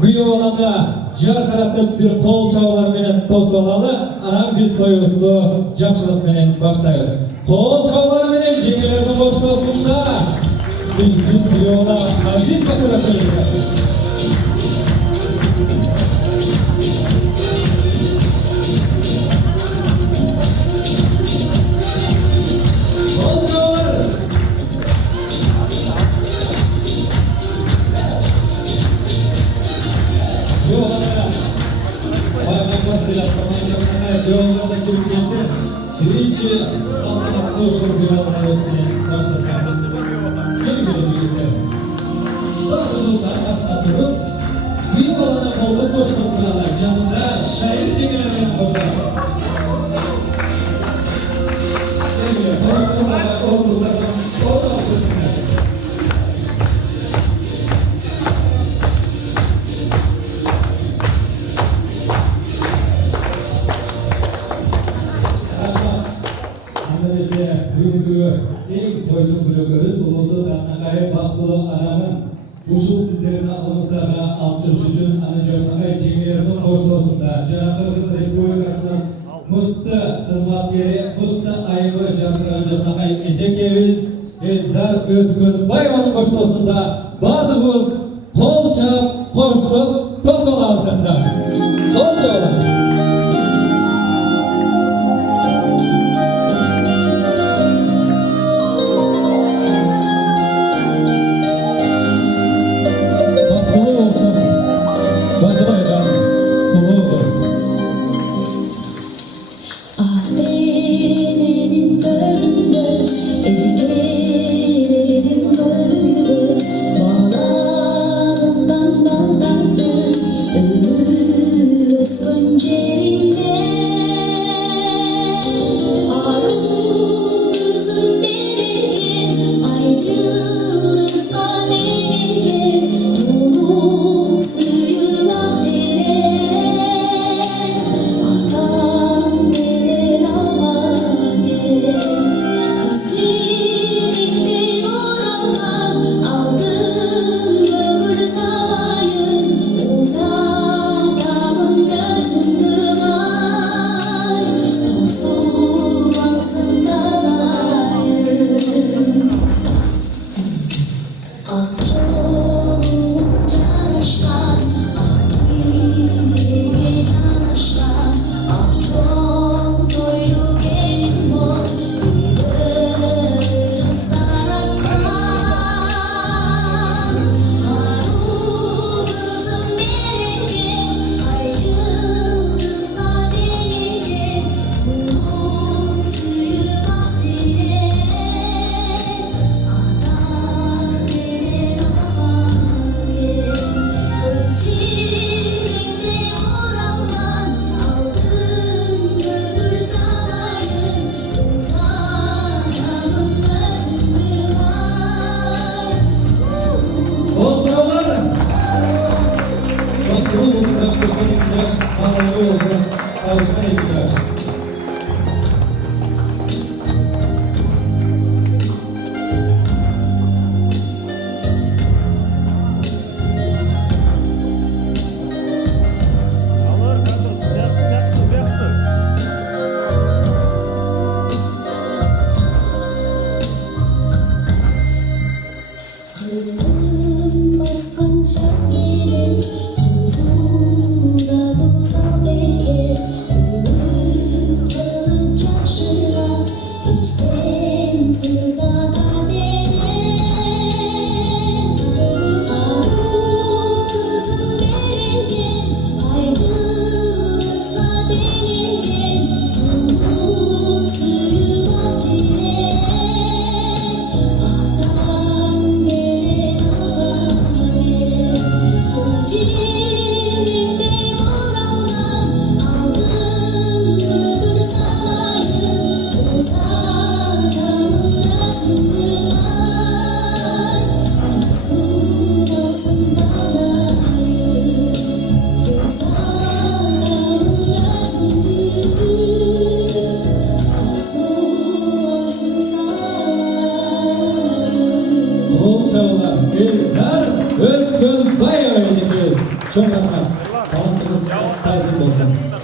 kuyup alanda jarkıratıp bir kol çabalar menen tosup alalı, anam biz toyubuzdu jakşılık menen başlayız. Kol çabalar menen jеңелердин koşmasında bizdin kuyup Азиз Батыров келди. Yollarda Türkiye'de birinci saltanatlı şampiyonlar olsun başlasın. Yeni gelecekte. Doğrunuz arkasına durup, büyük olana kolda koştuğum kralar canında şair cengilerine koşar. Sevgili, korkulmadan ordulardan ordu altısınlar. Eng toyluq bölөгөрү сулусу Датнагай бактылуу анамын ушул сиздердин алыңыздарга алып жүрүш үчүн аны жашнагай жеңелердин коштоосунда жана Кыргыз Республикасынын мыкты кызматкери, мыкты айымы жаркыраган жашнагай эжекебиз Элзар Өзкөнбаеванын коштоосунда баардыгыбыз кол чаап, коштоп, тосуп алабыз анда. Кол чабалаңыз. Çok rahmet. Talantımız Taysin olsun.